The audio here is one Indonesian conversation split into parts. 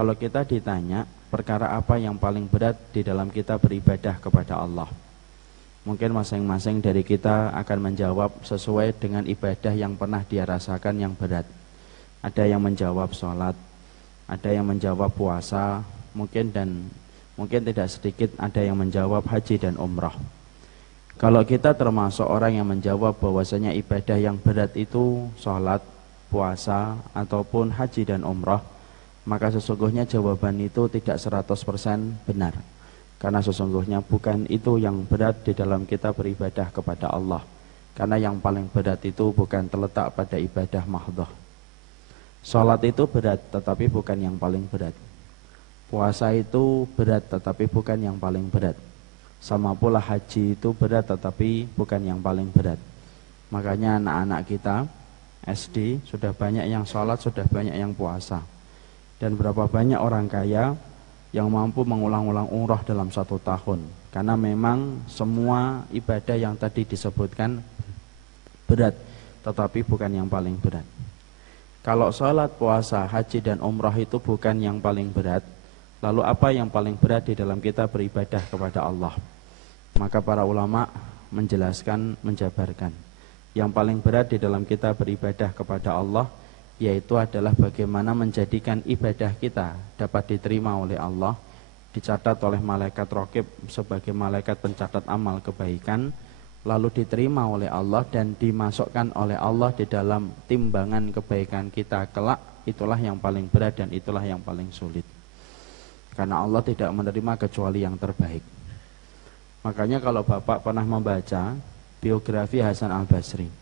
Kalau kita ditanya perkara apa yang paling berat di dalam kita beribadah kepada Allah, mungkin masing-masing dari kita akan menjawab sesuai dengan ibadah yang pernah dia rasakan yang berat. Ada yang menjawab sholat, ada yang menjawab puasa, mungkin tidak sedikit ada yang menjawab haji dan umrah. Kalau kita termasuk orang yang menjawab bahwasanya ibadah yang berat itu sholat, puasa, ataupun haji dan umrah, maka sesungguhnya jawaban itu tidak 100% benar. Karena sesungguhnya bukan itu yang berat di dalam kita beribadah kepada Allah. Karena yang paling berat itu bukan terletak pada ibadah mahdhah. Sholat itu berat tetapi bukan yang paling berat. Puasa itu berat tetapi bukan yang paling berat. Sama pula haji itu berat tetapi bukan yang paling berat. Makanya anak-anak kita SD sudah banyak yang sholat, sudah banyak yang puasa. Dan berapa banyak orang kaya yang mampu mengulang-ulang umrah dalam 1 tahun. Karena memang semua ibadah yang tadi disebutkan berat, tetapi bukan yang paling berat. Kalau sholat, puasa, haji dan umrah itu bukan yang paling berat, lalu apa yang paling berat di dalam kita beribadah kepada Allah? Maka para ulama menjelaskan, menjabarkan, yang paling berat di dalam kita beribadah kepada Allah yaitu adalah bagaimana menjadikan ibadah kita dapat diterima oleh Allah, dicatat oleh malaikat raqib sebagai malaikat pencatat amal kebaikan, lalu diterima oleh Allah dan dimasukkan oleh Allah di dalam timbangan kebaikan kita kelak. Itulah yang paling berat dan itulah yang paling sulit. Karena Allah tidak menerima kecuali yang terbaik. Makanya kalau Bapak pernah membaca biografi Hasan al-Basri,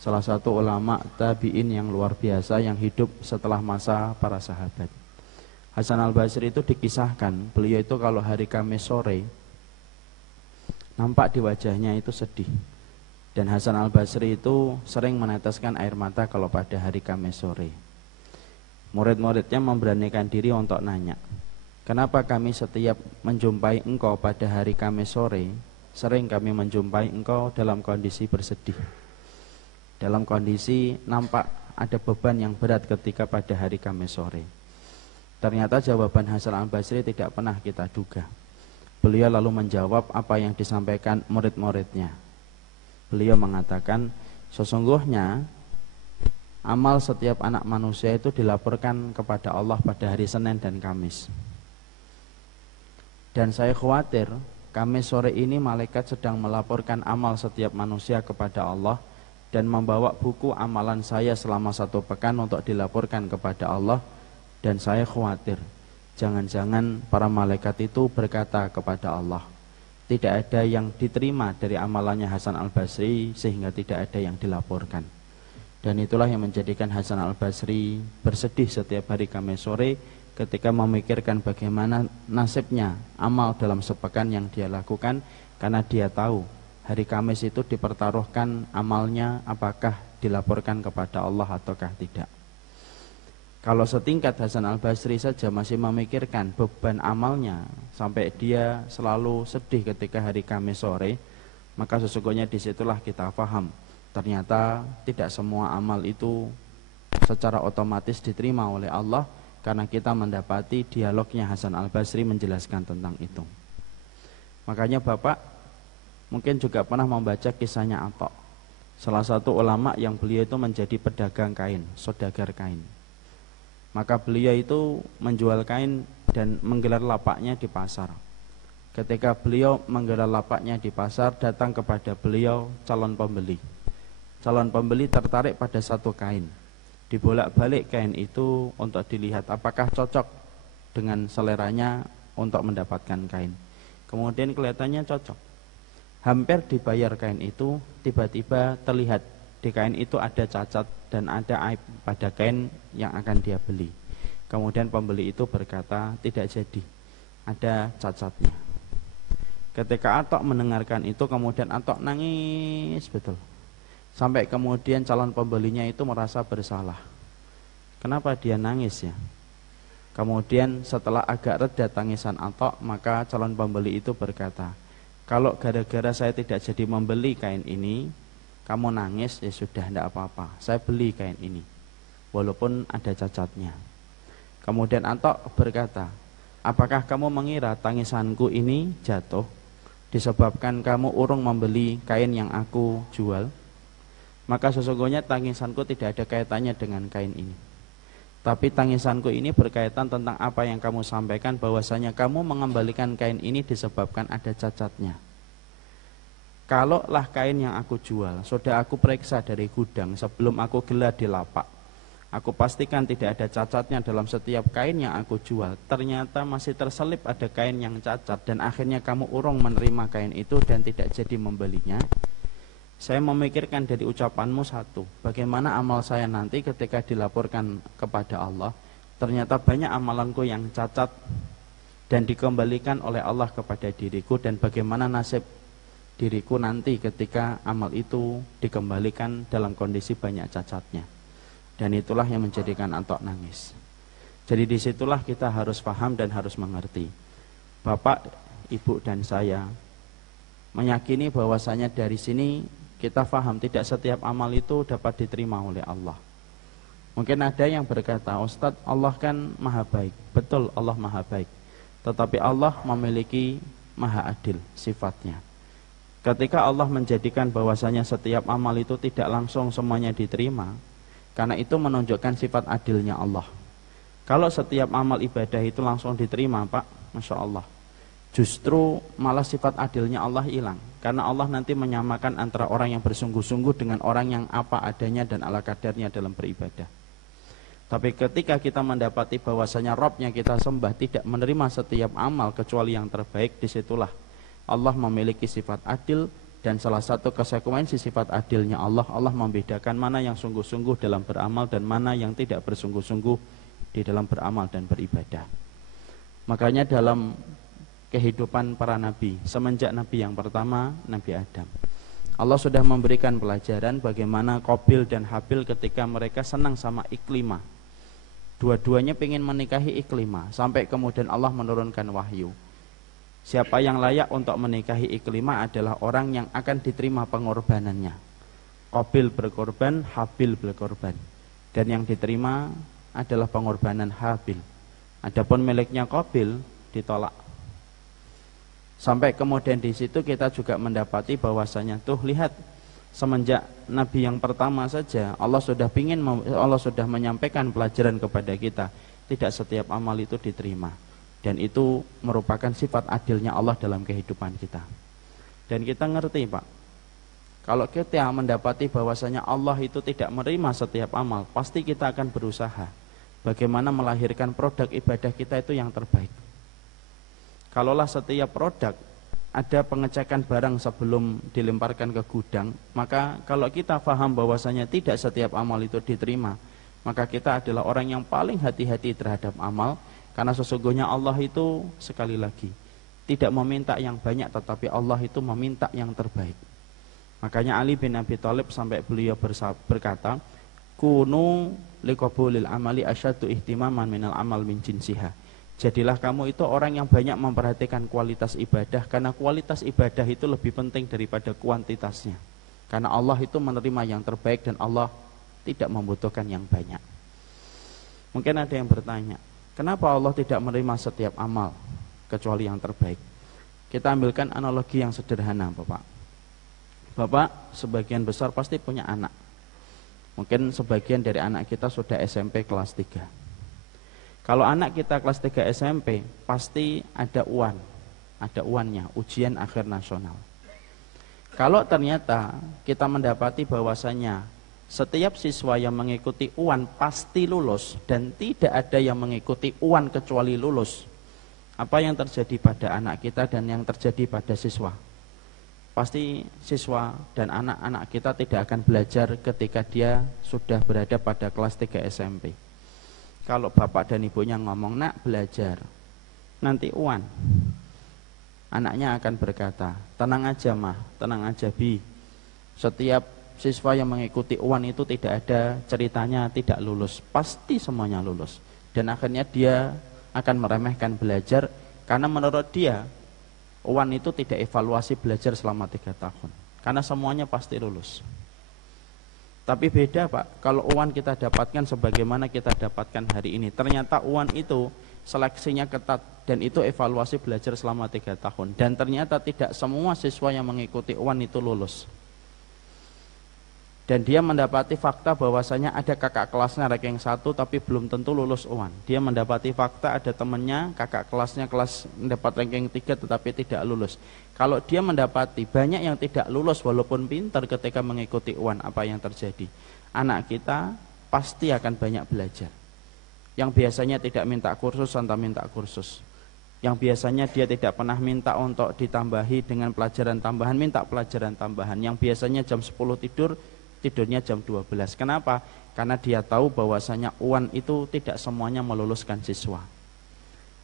salah satu ulama tabi'in yang luar biasa yang hidup setelah masa para sahabat. Hasan al-Basri itu dikisahkan, beliau itu kalau hari Kamis sore nampak di wajahnya itu sedih. Dan Hasan al-Basri itu sering meneteskan air mata kalau pada hari Kamis sore. Murid-muridnya memberanikan diri untuk nanya, kenapa kami setiap menjumpai engkau pada hari Kamis sore, sering kami menjumpai engkau dalam kondisi bersedih, dalam kondisi nampak ada beban yang berat ketika pada hari Kamis sore. Ternyata jawaban Hasan al-Basri tidak pernah kita duga. Beliau lalu menjawab apa yang disampaikan murid-muridnya. Beliau mengatakan, sesungguhnya amal setiap anak manusia itu dilaporkan kepada Allah pada hari Senin dan Kamis. Dan saya khawatir Kamis sore ini malaikat sedang melaporkan amal setiap manusia kepada Allah dan membawa buku amalan saya selama 1 pekan untuk dilaporkan kepada Allah. Dan saya khawatir jangan-jangan para malaikat itu berkata kepada Allah, tidak ada yang diterima dari amalannya Hasan al-Basri sehingga tidak ada yang dilaporkan. Dan itulah yang menjadikan Hasan al-Basri bersedih setiap hari Kamis sore ketika memikirkan bagaimana nasibnya amal dalam sepekan yang dia lakukan. Karena dia tahu hari Kamis itu dipertaruhkan amalnya apakah dilaporkan kepada Allah ataukah tidak. Kalau setingkat Hasan al-Basri saja masih memikirkan beban amalnya sampai dia selalu sedih ketika hari Kamis sore, maka sesungguhnya disitulah kita paham ternyata tidak semua amal itu secara otomatis diterima oleh Allah, karena kita mendapati dialognya Hasan al-Basri menjelaskan tentang itu. Makanya Bapak mungkin juga pernah membaca kisahnya Atha, salah satu ulama yang beliau itu menjadi pedagang kain, saudagar kain. Maka beliau itu menjual kain dan menggelar lapaknya di pasar. Ketika beliau menggelar lapaknya di pasar, datang kepada beliau calon pembeli. Calon pembeli tertarik pada satu kain. Dibolak-balik kain itu untuk dilihat apakah cocok dengan seleranya untuk mendapatkan kain. Kemudian kelihatannya cocok. Hampir dibayar kain itu, tiba-tiba terlihat di kain itu ada cacat dan ada aib pada kain yang akan dia beli. Kemudian pembeli itu berkata, tidak jadi, ada cacatnya. Ketika Atok mendengarkan itu, kemudian Atok nangis betul. Sampai kemudian calon pembelinya itu merasa bersalah. Kenapa dia nangis ya? Kemudian setelah agak reda tangisan Atok, maka calon pembeli itu berkata, kalau gara-gara saya tidak jadi membeli kain ini, kamu nangis, ya sudah, tidak apa-apa, saya beli kain ini walaupun ada cacatnya. Kemudian Antok berkata, apakah kamu mengira tangisanku ini jatuh disebabkan kamu urung membeli kain yang aku jual? Maka sesungguhnya tangisanku tidak ada kaitannya dengan kain ini. Tapi tangisanku ini berkaitan tentang apa yang kamu sampaikan, bahwasanya kamu mengembalikan kain ini disebabkan ada cacatnya. Kalaulah kain yang aku jual sudah aku periksa dari gudang sebelum aku gelar di lapak, aku pastikan tidak ada cacatnya dalam setiap kain yang aku jual, ternyata masih terselip ada kain yang cacat, dan akhirnya kamu urung menerima kain itu dan tidak jadi membelinya. Saya memikirkan dari ucapanmu satu, bagaimana amal saya nanti ketika dilaporkan kepada Allah, ternyata banyak amalanku yang cacat dan dikembalikan oleh Allah kepada diriku, dan bagaimana nasib diriku nanti ketika amal itu dikembalikan dalam kondisi banyak cacatnya. Dan itulah yang menjadikan Antok nangis. Jadi disitulah kita harus paham dan harus mengerti. Bapak, Ibu dan saya meyakini bahwasanya dari sini kita faham tidak setiap amal itu dapat diterima oleh Allah. Mungkin ada yang berkata, Ustadz, Allah kan maha baik. Betul, Allah maha baik. Tetapi Allah memiliki maha adil sifatnya. Ketika Allah menjadikan bahwasanya setiap amal itu tidak langsung semuanya diterima, karena itu menunjukkan sifat adilnya Allah. Kalau setiap amal ibadah itu langsung diterima, Pak, Masya Allah, justru malah sifat adilnya Allah hilang. Karena Allah nanti menyamakan antara orang yang bersungguh-sungguh dengan orang yang apa adanya dan ala kadarnya dalam beribadah. Tapi ketika kita mendapati bahwasanya Rabb yang kita sembah tidak menerima setiap amal kecuali yang terbaik, disitulah Allah memiliki sifat adil. Dan salah satu konsekuensi sifat adilnya Allah, Allah membedakan mana yang sungguh-sungguh dalam beramal dan mana yang tidak bersungguh-sungguh di dalam beramal dan beribadah. Makanya dalam kehidupan para nabi, semenjak nabi yang pertama, Nabi Adam, Allah sudah memberikan pelajaran bagaimana Qabil dan Habil ketika mereka senang sama Iklimah. Dua-duanya ingin menikahi Iklimah, sampai kemudian Allah menurunkan wahyu. Siapa yang layak untuk menikahi Iklimah adalah orang yang akan diterima pengorbanannya. Qabil berkorban, Habil berkorban, dan yang diterima adalah pengorbanan Habil. Adapun miliknya Qabil ditolak. Sampai kemudian di situ kita juga mendapati bahwasanya tuh lihat, semenjak nabi yang pertama saja Allah sudah menyampaikan pelajaran kepada kita, tidak setiap amal itu diterima. Dan itu merupakan sifat adilnya Allah dalam kehidupan kita. Dan kita ngerti, Pak, kalau kita mendapati bahwasanya Allah itu tidak menerima setiap amal, pasti kita akan berusaha bagaimana melahirkan produk ibadah kita itu yang terbaik. Kalaulah setiap produk ada pengecekan barang sebelum dilemparkan ke gudang, maka kalau kita paham bahwasanya tidak setiap amal itu diterima, maka kita adalah orang yang paling hati-hati terhadap amal. Karena sesungguhnya Allah itu, sekali lagi, tidak meminta yang banyak, tetapi Allah itu meminta yang terbaik. Makanya Ali bin Abi Thalib sampai beliau berkata, kunu liqabulil amali asyaddu ihtimaman minal amal min jinsiha. Jadilah kamu itu orang yang banyak memperhatikan kualitas ibadah, karena kualitas ibadah itu lebih penting daripada kuantitasnya. Karena Allah itu menerima yang terbaik dan Allah tidak membutuhkan yang banyak. Mungkin ada yang bertanya, kenapa Allah tidak menerima setiap amal kecuali yang terbaik? Kita ambilkan analogi yang sederhana, Bapak. Bapak sebagian besar pasti punya anak. Mungkin sebagian dari anak kita sudah SMP kelas 3. Kalau anak kita kelas 3 SMP, pasti ada uannya, ujian akhir nasional. Kalau ternyata kita mendapati bahwasanya setiap siswa yang mengikuti UAN pasti lulus dan tidak ada yang mengikuti UAN kecuali lulus, apa yang terjadi pada anak kita dan yang terjadi pada siswa? Pasti siswa dan anak-anak kita tidak akan belajar ketika dia sudah berada pada kelas 3 SMP. Kalau bapak dan ibunya ngomong, nak belajar, nanti UAN, anaknya akan berkata, tenang aja mah, tenang aja bi. Setiap siswa yang mengikuti UAN itu tidak ada ceritanya tidak lulus, pasti semuanya lulus. Dan akhirnya dia akan meremehkan belajar, karena menurut dia UAN itu tidak evaluasi belajar selama 3 tahun, karena semuanya pasti lulus. Tapi beda Pak, kalau uan kita dapatkan sebagaimana kita dapatkan hari ini. Ternyata uan itu seleksinya ketat dan itu evaluasi belajar selama 3 tahun. Dan ternyata tidak semua siswa yang mengikuti uan itu lulus. Dan dia mendapati fakta bahwasanya ada kakak kelasnya ranking 1 tapi belum tentu lulus uan. Dia mendapati fakta ada temannya kakak kelasnya kelas mendapat ranking 3 tetapi tidak lulus. Kalau dia mendapati banyak yang tidak lulus walaupun pintar ketika mengikuti uan, apa yang terjadi? Anak kita pasti akan banyak belajar. Yang biasanya tidak minta kursus entah minta kursus. Yang biasanya dia tidak pernah minta untuk ditambahi dengan pelajaran tambahan, minta pelajaran tambahan. Yang biasanya jam 10 tidur, tidurnya jam 12. Kenapa? Karena dia tahu bahwasanya uan itu tidak semuanya meluluskan siswa.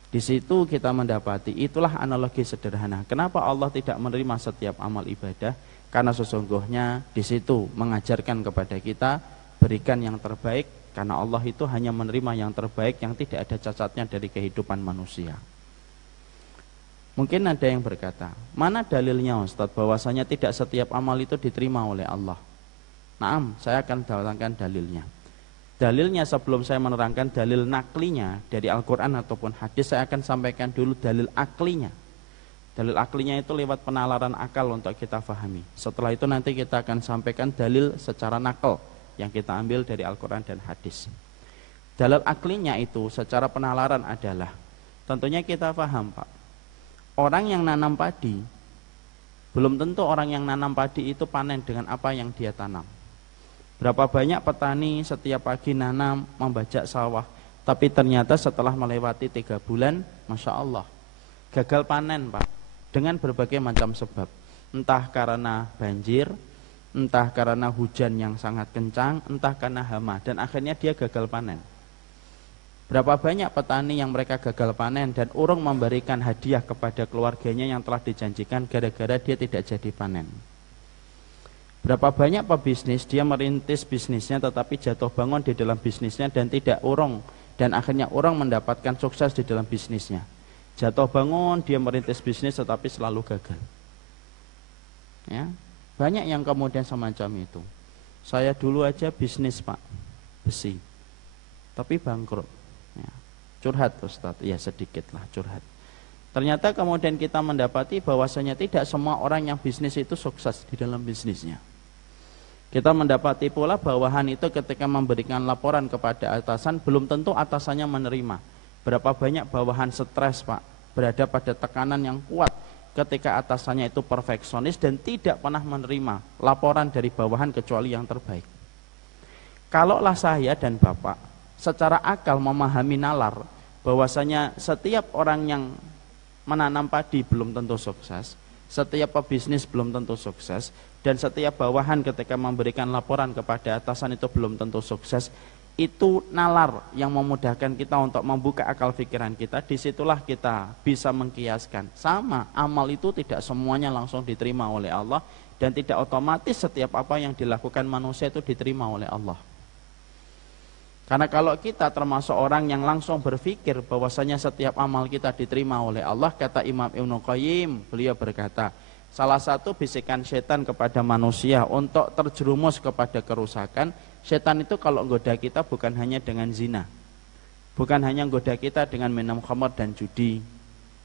Di situ kita mendapati, itulah analogi sederhana. Kenapa Allah tidak menerima setiap amal ibadah? Karena sesungguhnya di situ mengajarkan kepada kita, berikan yang terbaik, karena Allah itu hanya menerima yang terbaik yang tidak ada cacatnya dari kehidupan manusia. Mungkin ada yang berkata, mana dalilnya Ustaz bahwasanya tidak setiap amal itu diterima oleh Allah? Naam, saya akan datangkan dalilnya. Dalilnya sebelum saya menerangkan dalil naklinya dari Al-Quran ataupun hadis, saya akan sampaikan dulu dalil aklinya. Dalil aklinya itu lewat penalaran akal untuk kita fahami. Setelah itu nanti kita akan sampaikan dalil secara nakal yang kita ambil dari Al-Quran dan hadis. Dalil aklinya itu secara penalaran adalah, tentunya kita paham Pak, orang yang nanam padi, belum tentu orang yang nanam padi itu panen dengan apa yang dia tanam. Berapa banyak petani setiap pagi nanam, membajak sawah, tapi ternyata setelah melewati 3 bulan, Masya Allah, gagal panen Pak, dengan berbagai macam sebab. Entah karena banjir, entah karena hujan yang sangat kencang, entah karena hama, dan akhirnya dia gagal panen. Berapa banyak petani yang mereka gagal panen dan urung memberikan hadiah kepada keluarganya yang telah dijanjikan gara-gara dia tidak jadi panen. Berapa banyak pebisnis dia merintis bisnisnya tetapi jatuh bangun di dalam bisnisnya dan tidak urung, dan akhirnya orang mendapatkan sukses di dalam bisnisnya. Jatuh bangun dia merintis bisnis tetapi selalu gagal. Ya, banyak yang kemudian semacam itu. Saya dulu aja bisnis Pak, besi, tapi bangkrut. Ya, curhat Ustadz, ya sedikit lah curhat. Ternyata kemudian kita mendapati bahwasanya tidak semua orang yang bisnis itu sukses di dalam bisnisnya. Kita mendapati pula bawahan itu ketika memberikan laporan kepada atasan, belum tentu atasannya menerima. Berapa banyak bawahan stres Pak, berada pada tekanan yang kuat ketika atasannya itu perfeksionis dan tidak pernah menerima laporan dari bawahan kecuali yang terbaik. Kalaulah saya dan Bapak secara akal memahami nalar bahwasanya setiap orang yang menanam padi belum tentu sukses, setiap pebisnis belum tentu sukses, dan setiap bawahan ketika memberikan laporan kepada atasan itu belum tentu sukses, itu nalar yang memudahkan kita untuk membuka akal pikiran kita. Disitulah kita bisa mengkiaskan, sama amal itu tidak semuanya langsung diterima oleh Allah, dan tidak otomatis setiap apa yang dilakukan manusia itu diterima oleh Allah. Karena kalau kita termasuk orang yang langsung berpikir bahwasanya setiap amal kita diterima oleh Allah, kata Imam Ibnu Qayyim, beliau berkata, salah satu bisikan setan kepada manusia untuk terjerumus kepada kerusakan, setan itu kalau goda kita bukan hanya dengan zina, bukan hanya goda kita dengan minum khamr dan judi,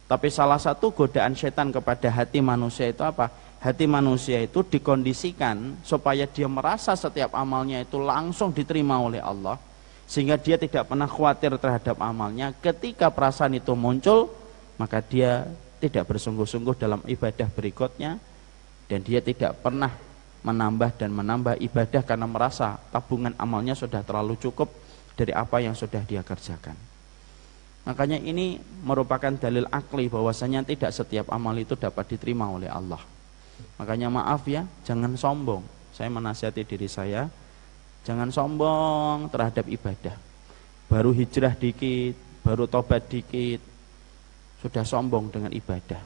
tapi salah satu godaan setan kepada hati manusia itu apa? Hati manusia itu dikondisikan supaya dia merasa setiap amalnya itu langsung diterima oleh Allah, sehingga dia tidak pernah khawatir terhadap amalnya. Ketika perasaan itu muncul, maka dia tidak bersungguh-sungguh dalam ibadah berikutnya, dan dia tidak pernah menambah dan menambah ibadah karena merasa tabungan amalnya sudah terlalu cukup dari apa yang sudah dia kerjakan. Makanya ini merupakan dalil akli bahwasanya tidak setiap amal itu dapat diterima oleh Allah. Makanya maaf ya, jangan sombong. Saya menasihati diri saya, jangan sombong terhadap ibadah. Baru hijrah dikit, baru tobat dikit, sudah sombong dengan ibadah.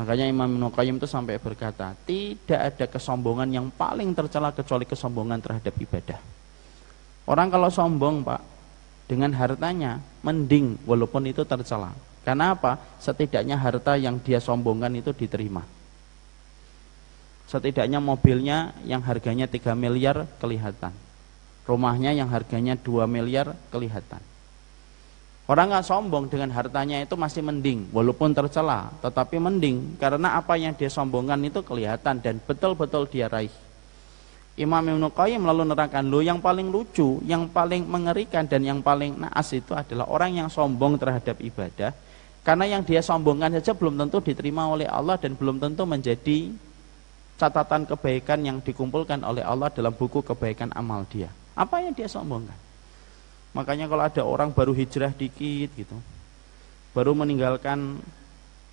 Makanya Imam Ibnu Qayyim itu sampai berkata, tidak ada kesombongan yang paling tercela kecuali kesombongan terhadap ibadah. Orang kalau sombong Pak, dengan hartanya mending walaupun itu tercela. Karena apa? Setidaknya harta yang dia sombongkan itu diterima. Setidaknya mobilnya yang harganya 3 miliar kelihatan. Rumahnya yang harganya 2 miliar kelihatan. Orang nggak sombong dengan hartanya itu masih mending, walaupun tercela, tetapi mending karena apa yang dia sombongkan itu kelihatan dan betul-betul dia raih. Imam Ibnu Qayyim lalu nerangkan, lo yang paling lucu, yang paling mengerikan dan yang paling naas itu adalah orang yang sombong terhadap ibadah, karena yang dia sombongkan saja belum tentu diterima oleh Allah dan belum tentu menjadi catatan kebaikan yang dikumpulkan oleh Allah dalam buku kebaikan amal dia. Apa yang dia sombongkan? Makanya kalau ada orang baru hijrah dikit gitu, baru meninggalkan,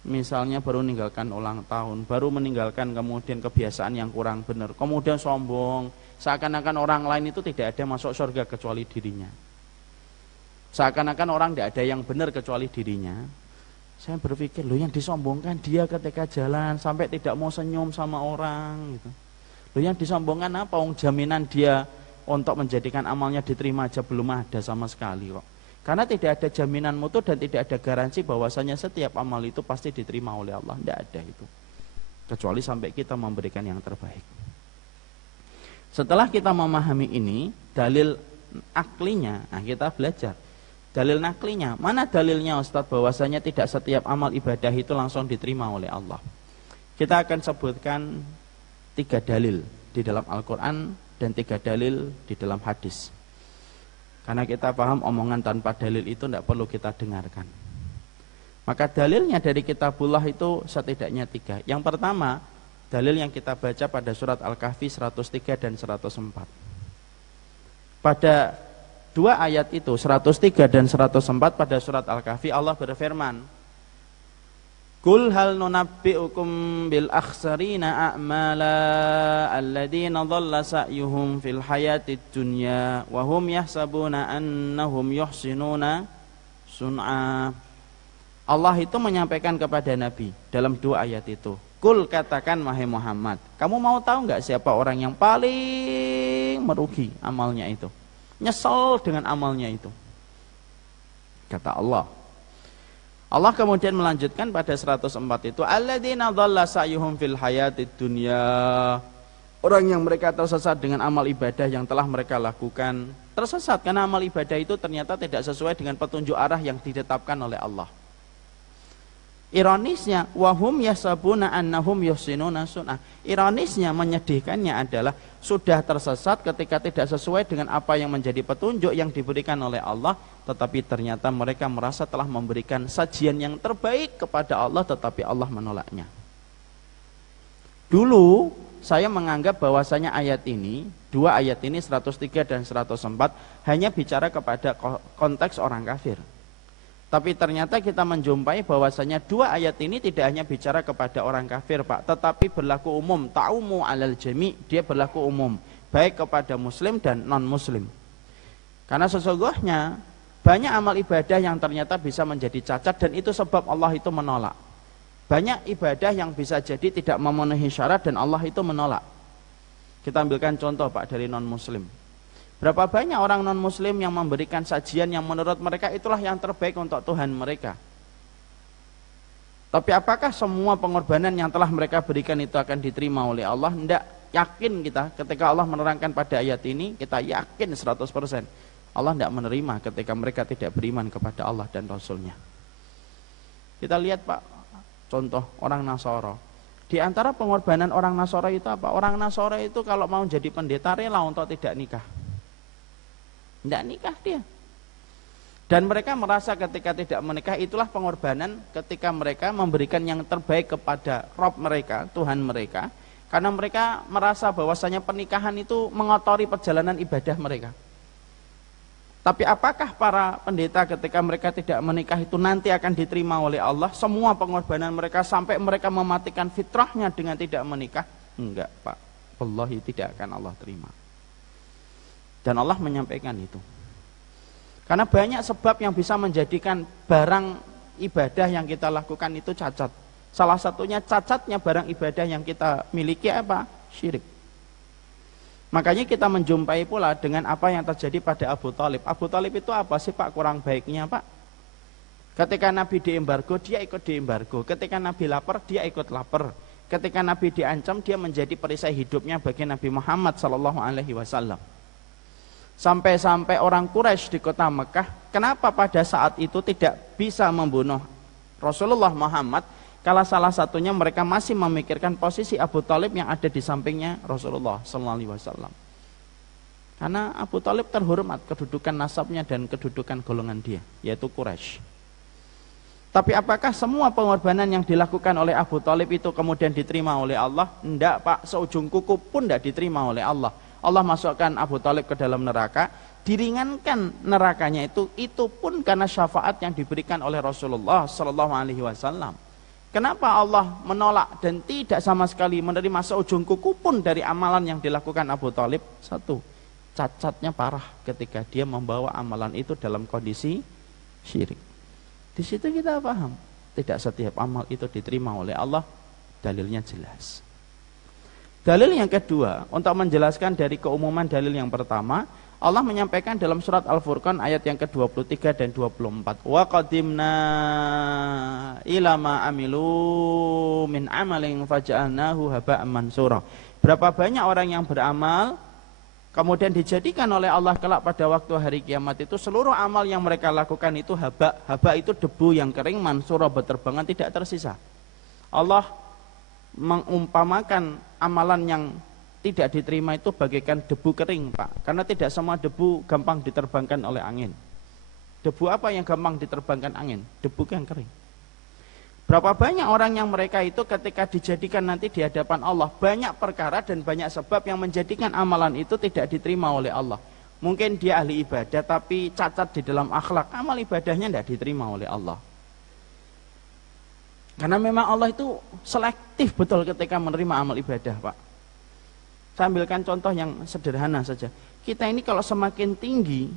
misalnya baru meninggalkan ulang tahun, baru meninggalkan kemudian kebiasaan yang kurang benar, kemudian sombong, seakan-akan orang lain itu tidak ada masuk surga kecuali dirinya. Seakan-akan orang tidak ada yang benar kecuali dirinya. Saya berpikir, loh yang disombongkan dia ketika jalan sampai tidak mau senyum sama orang gitu. Loh yang disombongkan apa? Jaminan dia untuk menjadikan amalnya diterima aja belum ada sama sekali kok. Karena tidak ada jaminan mutu dan tidak ada garansi bahwasanya setiap amal itu pasti diterima oleh Allah. Tidak ada itu. Kecuali sampai kita memberikan yang terbaik. Setelah kita memahami ini, dalil aklinya, nah kita belajar. Dalil naklinya, mana dalilnya Ustaz bahwasanya tidak setiap amal ibadah itu langsung diterima oleh Allah. Kita akan sebutkan 3 dalil di dalam Al-Quran dan 3 dalil di dalam hadis. Karena kita paham omongan tanpa dalil itu tidak perlu kita dengarkan. Maka dalilnya dari kitabullah itu setidaknya 3. Yang pertama, dalil yang kita baca pada surat Al-Kahfi 103 dan 104. Pada 2 ayat itu, 103 dan 104 pada surat Al-Kahfi, Allah berfirman, Qul hal nunabbi'ukum bil akhsarina a'mala alladhina dhalla sa'yuhum fil hayatid dunya wa hum yahsabuna annahum yuhsinuna sun'a. Allah itu menyampaikan kepada Nabi dalam 2 ayat itu, Qul, katakan wahai Muhammad, kamu mau tahu enggak siapa orang yang paling merugi amalnya itu, nyesel dengan amalnya itu? Kata Allah. Allah kemudian melanjutkan pada 104 itu, alladzina dhalla sa'yuhum fil hayatid dunya, orang yang mereka tersesat dengan amal ibadah yang telah mereka lakukan. Tersesat karena amal ibadah itu ternyata tidak sesuai dengan petunjuk arah yang ditetapkan oleh Allah. Ironisnya, wahum yasabuna annahum yuhsinuna sun'ah. Ironisnya, menyedihkannya adalah sudah tersesat ketika tidak sesuai dengan apa yang menjadi petunjuk yang diberikan oleh Allah, tetapi ternyata mereka merasa telah memberikan sajian yang terbaik kepada Allah, tetapi Allah menolaknya. Dulu saya menganggap bahwasanya ayat ini, 2 ayat ini 103 dan 104 hanya bicara kepada konteks orang kafir. Tapi ternyata kita menjumpai bahwasanya 2 ayat ini tidak hanya bicara kepada orang kafir, Pak, tetapi berlaku umum, ta'umu alal jami', dia berlaku umum, baik kepada muslim dan non muslim. Karena sesungguhnya banyak amal ibadah yang ternyata bisa menjadi cacat dan itu sebab Allah itu menolak. Banyak ibadah yang bisa jadi tidak memenuhi syarat dan Allah itu menolak. Kita ambilkan contoh, Pak, dari non muslim. Berapa banyak orang non-muslim yang memberikan sajian yang menurut mereka itulah yang terbaik untuk Tuhan mereka. Tapi apakah semua pengorbanan yang telah mereka berikan itu akan diterima oleh Allah? Tidak. Yakin kita ketika Allah menerangkan pada ayat ini, kita yakin 100% Allah tidak menerima ketika mereka tidak beriman kepada Allah dan Rasulnya. Kita lihat, Pak, contoh orang Nasara. Di antara pengorbanan orang Nasara itu apa? Orang Nasara itu kalau mau jadi pendeta rela untuk tidak nikah. Tidak nikah dia. Dan mereka merasa ketika tidak menikah itulah pengorbanan ketika mereka memberikan yang terbaik kepada Rabb mereka, Tuhan mereka. Karena mereka merasa bahwasanya pernikahan itu mengotori perjalanan ibadah mereka. Tapi apakah para pendeta ketika mereka tidak menikah itu nanti akan diterima oleh Allah? Semua pengorbanan mereka sampai mereka mematikan fitrahnya dengan tidak menikah? Enggak, Pak. Wallahi tidak akan Allah terima. Dan Allah menyampaikan itu. Karena banyak sebab yang bisa menjadikan barang ibadah yang kita lakukan itu cacat. Salah satunya cacatnya barang ibadah yang kita miliki apa? Syirik. Makanya kita menjumpai pula dengan apa yang terjadi pada Abu Thalib. Abu Thalib itu apa sih, Pak, kurang baiknya, Pak? Ketika Nabi diembargo, dia ikut diembargo. Ketika Nabi lapar, dia ikut lapar. ketika Nabi diancam, dia menjadi perisai hidupnya bagi Nabi Muhammad SAW. Sampai-sampai orang Quraisy di kota Mekah, kenapa pada saat itu tidak bisa membunuh Rasulullah Muhammad, kalau salah satunya mereka masih memikirkan posisi Abu Thalib yang ada di sampingnya Rasulullah SAW. Karena Abu Thalib terhormat kedudukan nasabnya dan kedudukan golongan dia, yaitu Quraisy. Tapi apakah semua pengorbanan yang dilakukan oleh Abu Thalib itu kemudian diterima oleh Allah? Tidak, Pak, seujung kuku pun tidak diterima oleh Allah. Allah masukkan Abu Thalib ke dalam neraka, diringankan nerakanya itu pun karena syafaat yang diberikan oleh Rasulullah SAW. Kenapa Allah menolak dan tidak sama sekali menerima seujung kuku pun dari amalan yang dilakukan Abu Thalib? Satu, cacatnya parah ketika dia membawa amalan itu dalam kondisi syirik. Di situ kita paham, tidak setiap amal itu diterima oleh Allah, dalilnya jelas. Dalil yang kedua, untuk menjelaskan dari keumuman dalil yang pertama, Allah menyampaikan dalam surat Al-Furqan ayat yang ke-23 dan 24. Wa qadimna ila ma amilu min amalin faja'alnahu haba'an mansura. Berapa banyak orang yang beramal kemudian dijadikan oleh Allah kelak pada waktu hari kiamat itu seluruh amal yang mereka lakukan itu haba itu debu yang kering, mansura berterbangan tidak tersisa. Allah mengumpamakan amalan yang tidak diterima itu bagaikan debu kering, Pak. Karena tidak semua debu gampang diterbangkan oleh angin. Debu apa yang gampang diterbangkan angin? Debu yang kering. Berapa banyak orang yang mereka itu ketika dijadikan nanti di hadapan Allah, banyak perkara dan banyak sebab yang menjadikan amalan itu tidak diterima oleh Allah. Mungkin dia ahli ibadah tapi cacat di dalam akhlak, amal ibadahnya tidak diterima oleh Allah. Karena memang Allah itu selektif betul ketika menerima amal ibadah, Pak. Saya ambilkan contoh yang sederhana saja. Kita ini kalau semakin tinggi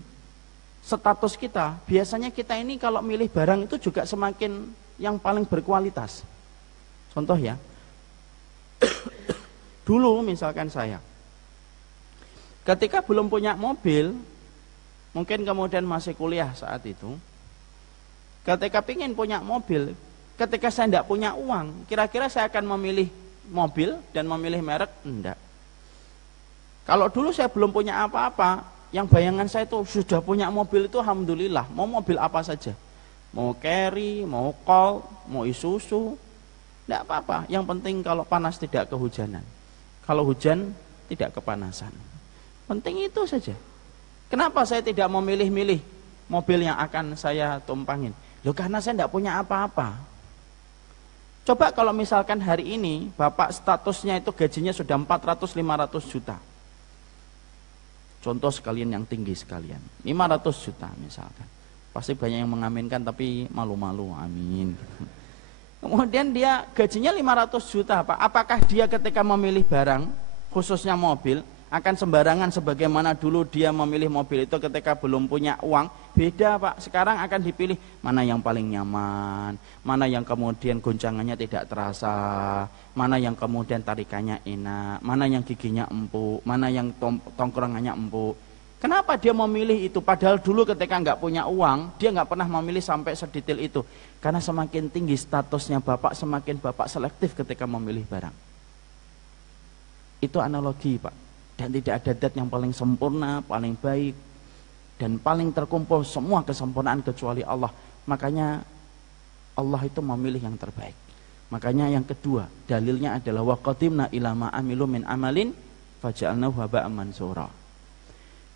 status kita, biasanya kita ini kalau milih barang itu juga semakin yang paling berkualitas. Contoh ya, dulu misalkan saya, ketika belum punya mobil, mungkin kemudian masih kuliah saat itu, ketika ingin punya mobil, ketika saya tidak punya uang, kira-kira saya akan memilih mobil dan memilih merek? Enggak. Kalau dulu saya belum punya apa-apa, yang bayangan saya itu sudah punya mobil itu alhamdulillah, mau mobil apa saja. Mau Carry, mau Colt, mau Isuzu, tidak apa-apa. Yang penting kalau panas tidak kehujanan. Kalau hujan tidak kepanasan. Penting itu saja. Kenapa saya tidak memilih-milih mobil yang akan saya tumpangin? Loh, karena saya tidak punya apa-apa. Coba kalau misalkan hari ini Bapak statusnya itu gajinya sudah 400-500 juta. Contoh sekalian yang tinggi sekalian, 500 juta misalkan. Pasti banyak yang mengaminkan tapi malu-malu, amin. Kemudian dia gajinya 500 juta, Pak. Apakah dia ketika memilih barang, khususnya mobil, akan sembarangan sebagaimana dulu dia memilih mobil itu ketika belum punya uang? Beda, Pak. Sekarang akan dipilih mana yang paling nyaman, mana yang kemudian goncangannya tidak terasa, mana yang kemudian tarikannya enak, mana yang giginya empuk, mana yang tongkrongannya empuk. Kenapa dia memilih itu? Padahal dulu ketika nggak punya uang, dia nggak pernah memilih sampai sedetail itu. Karena semakin tinggi statusnya Bapak, semakin Bapak selektif ketika memilih barang. Itu analogi, Pak. Dan tidak ada zat yang paling sempurna, paling baik, dan paling terkumpul semua kesempurnaan kecuali Allah. Makanya Allah itu memilih yang terbaik. Makanya yang kedua, dalilnya adalah wa qadimna ila ma amilu min amalin faja'alnahu haba'an mansura.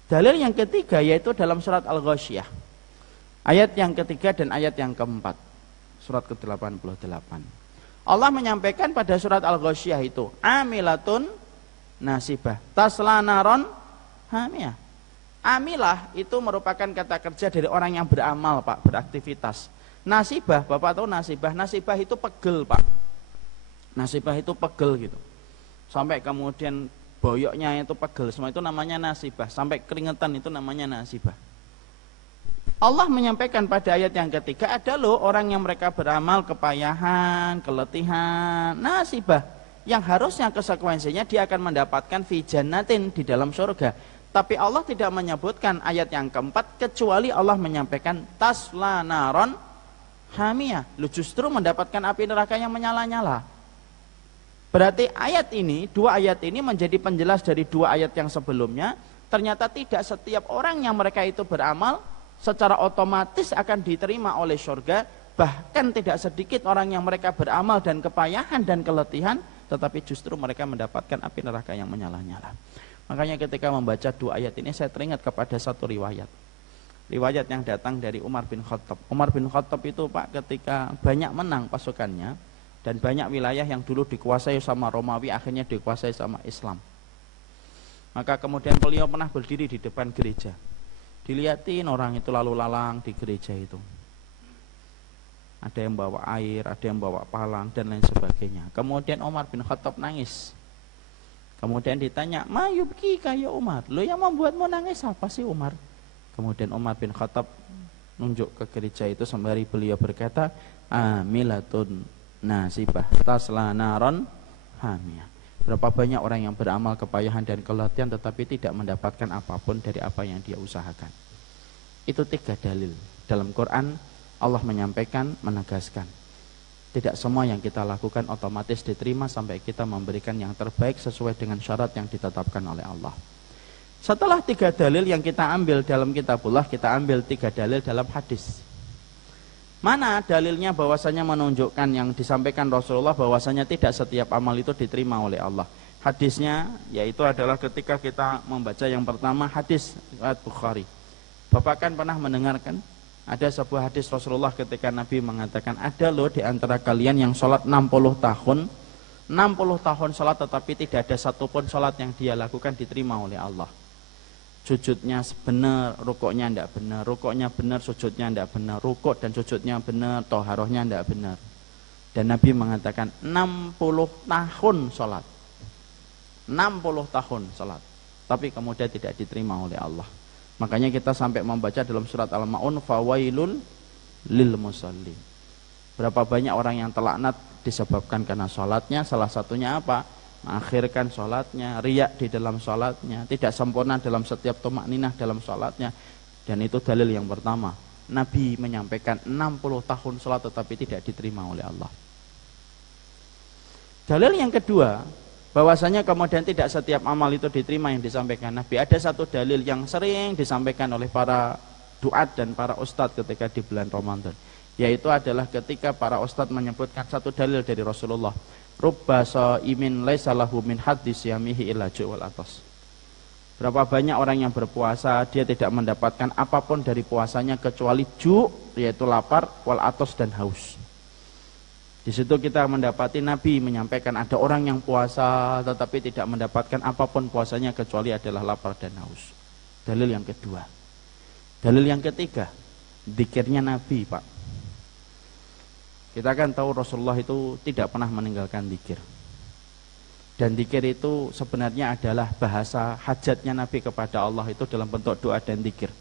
Dalil yang ketiga yaitu dalam surat Al-Ghasyiyah. Ayat yang ketiga dan ayat yang keempat. Surat ke-88. Allah menyampaikan pada surat Al-Ghasyiyah itu, amilatun nasibah tasla naron hamiyah. Amilah itu merupakan kata kerja dari orang yang beramal, Pak, beraktivitas. Nasibah, Bapak tahu nasibah? Nasibah itu pegel, Pak. Nasibah itu pegel gitu. Sampai kemudian boyoknya itu pegel, semua itu namanya nasibah. Sampai keringetan itu namanya nasibah. Allah menyampaikan pada ayat yang ketiga, ada loh orang yang mereka beramal kepayahan, keletihan, nasibah, yang harusnya konsekuensinya dia akan mendapatkan fi jannatin, di dalam surga. Tapi Allah tidak menyebutkan ayat yang keempat, kecuali Allah menyampaikan tasla naron hamiyah. Lu justru mendapatkan api neraka yang menyala-nyala. Berarti ayat ini, dua ayat ini menjadi penjelas dari dua ayat yang sebelumnya. Ternyata tidak setiap orang yang mereka itu beramal secara otomatis akan diterima oleh surga. Bahkan tidak sedikit orang yang mereka beramal dan kepayahan dan keletihan, tetapi justru mereka mendapatkan api neraka yang menyala-nyala. Makanya ketika membaca dua ayat ini saya teringat kepada satu riwayat. Riwayat yang datang dari Umar bin Khattab. Umar bin Khattab itu Pak ketika banyak menang pasukannya dan banyak wilayah yang dulu dikuasai sama Romawi akhirnya dikuasai sama Islam. Maka kemudian beliau pernah berdiri di depan gereja. Dilihatin orang itu lalu lalang di gereja itu. Ada yang bawa air, ada yang bawa palang dan lain sebagainya. Kemudian Umar bin Khattab nangis. Kemudian ditanya, "Ma yubki kaya Umar? Lo yang membuatmu nangis apa sih Umar?" Kemudian Umar bin Khattab nunjuk ke gereja itu sembari beliau berkata, "Amilatun nasibah tasla naron hamiyah." Berapa banyak orang yang beramal kepayahan dan keletihan tetapi tidak mendapatkan apapun dari apa yang dia usahakan. Itu 3 dalil. Dalam Quran Allah menyampaikan, menegaskan. Tidak semua yang kita lakukan otomatis diterima sampai kita memberikan yang terbaik sesuai dengan syarat yang ditetapkan oleh Allah. Setelah 3 dalil yang kita ambil dalam kitabullah, kita ambil 3 dalil dalam hadis. Mana dalilnya bahwasanya menunjukkan yang disampaikan Rasulullah bahwasanya tidak setiap amal itu diterima oleh Allah. Hadisnya yaitu adalah ketika kita membaca yang pertama hadis riwayat Bukhari. Bapak kan pernah mendengarkan ada sebuah hadis Rasulullah ketika Nabi mengatakan ada loh di antara kalian yang sholat 60 tahun 60 tahun sholat tetapi tidak ada satupun sholat yang dia lakukan diterima oleh Allah. Sujudnya benar, rukuknya tidak benar, rukuknya benar, sujudnya tidak benar, rukuk dan sujudnya benar, toharohnya tidak benar. Dan Nabi mengatakan 60 tahun sholat 60 tahun sholat tapi kemudian tidak diterima oleh Allah. Makanya kita sampai membaca dalam surat Al-Ma'un, fawailul lil musallin. Berapa banyak orang yang terlaknat disebabkan karena sholatnya. Salah satunya apa? Mengakhirkan sholatnya, riak di dalam sholatnya, tidak sempurna dalam setiap tumakninah dalam sholatnya. Dan itu dalil yang pertama. Nabi menyampaikan 60 tahun sholat tetapi tidak diterima oleh Allah. Dalil yang kedua, bahwasanya kemudian tidak setiap amal itu diterima yang disampaikan Nabi. Ada satu dalil yang sering disampaikan oleh para duat dan para ustadz ketika di bulan Ramadan, yaitu adalah ketika para ustadz menyebutkan satu dalil dari Rasulullah. Rubba shaimin laisa lahu min hadis yamihi illa ju'wal atas. Berapa banyak orang yang berpuasa dia tidak mendapatkan apapun dari puasanya kecuali yaitu lapar, wal atas dan haus. Di situ kita mendapati Nabi menyampaikan ada orang yang puasa tetapi tidak mendapatkan apapun puasanya kecuali adalah lapar dan haus. Dalil yang kedua. Dalil yang ketiga, zikirnya Nabi, Pak. Kita kan tahu Rasulullah itu tidak pernah meninggalkan zikir. Dan zikir itu sebenarnya adalah bahasa hajatnya Nabi kepada Allah itu dalam bentuk doa dan zikir.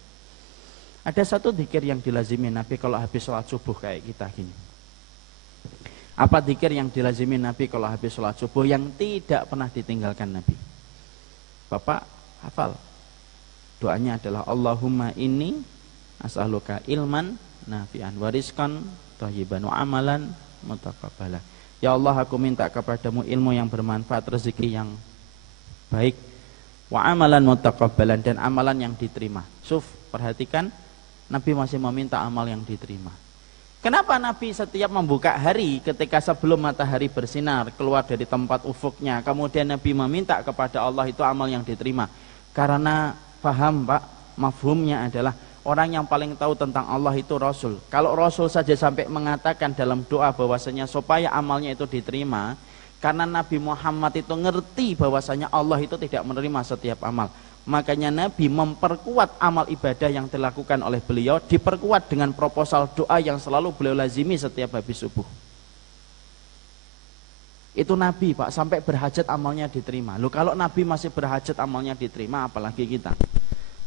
Ada satu zikir yang dilazimi Nabi kalau habis sholat subuh kayak kita gini. Apa zikir yang dilazimi Nabi kalau habis sholat subuh yang tidak pernah ditinggalkan Nabi? Bapak hafal. Doanya adalah Allahumma inni as'aluka ilman nafi'an wa rizqan thayyiban wa amalan mutaqabbalan. Ya Allah, aku minta kepadamu ilmu yang bermanfaat, rezeki yang baik, wa amalan mutaqabbalan, dan amalan yang diterima. Perhatikan, Nabi masih meminta amal yang diterima. Kenapa Nabi setiap membuka hari ketika sebelum matahari bersinar keluar dari tempat ufuknya, kemudian Nabi meminta kepada Allah itu amal yang diterima? Karena paham, Pak, mafhumnya adalah orang yang paling tahu tentang Allah itu Rasul. Kalau Rasul saja sampai mengatakan dalam doa bahwasanya supaya amalnya itu diterima, karena Nabi Muhammad itu ngerti bahwasanya Allah itu tidak menerima setiap amal. Makanya Nabi memperkuat amal ibadah yang dilakukan oleh beliau, diperkuat dengan proposal doa yang selalu beliau lazimi setiap habis subuh. Itu Nabi, Pak, sampai berhajat amalnya diterima. Loh, kalau Nabi masih berhajat amalnya diterima, apalagi kita.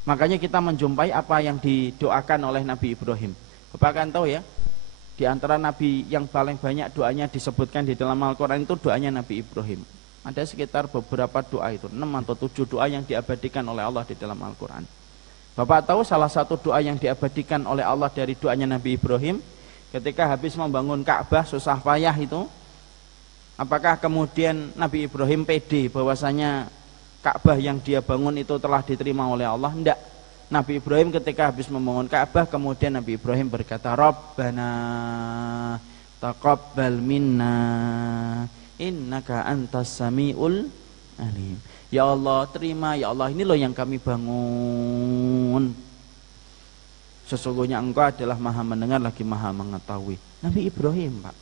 Makanya kita menjumpai apa yang didoakan oleh Nabi Ibrahim. Bapak kan tahu ya, di antara Nabi yang paling banyak doanya disebutkan di dalam Al-Quran itu doanya Nabi Ibrahim. Ada sekitar beberapa doa itu, 6 atau 7 doa yang diabadikan oleh Allah di dalam Al-Quran. Bapak tahu salah satu doa yang diabadikan oleh Allah dari doanya Nabi Ibrahim, ketika habis membangun Ka'bah susah payah itu, Apakah kemudian Nabi Ibrahim pede bahwasanya Ka'bah yang dia bangun itu telah diterima oleh Allah? Tidak. Nabi Ibrahim ketika habis membangun Ka'bah, kemudian Nabi Ibrahim berkata, Rabbana taqabbal minna innaka antas sami'ul alim. Ya Allah, terima ya Allah, ini loh yang kami bangun. Sesungguhnya Engkau adalah Maha mendengar lagi Maha mengetahui. Nabi Ibrahim, Pak.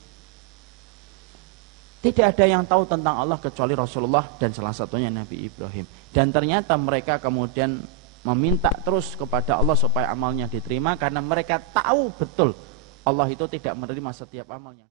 Tidak ada yang tahu tentang Allah kecuali Rasulullah dan salah satunya Nabi Ibrahim. Dan ternyata mereka kemudian meminta terus kepada Allah supaya amalnya diterima karena mereka tahu betul Allah itu tidak menerima setiap amalnya.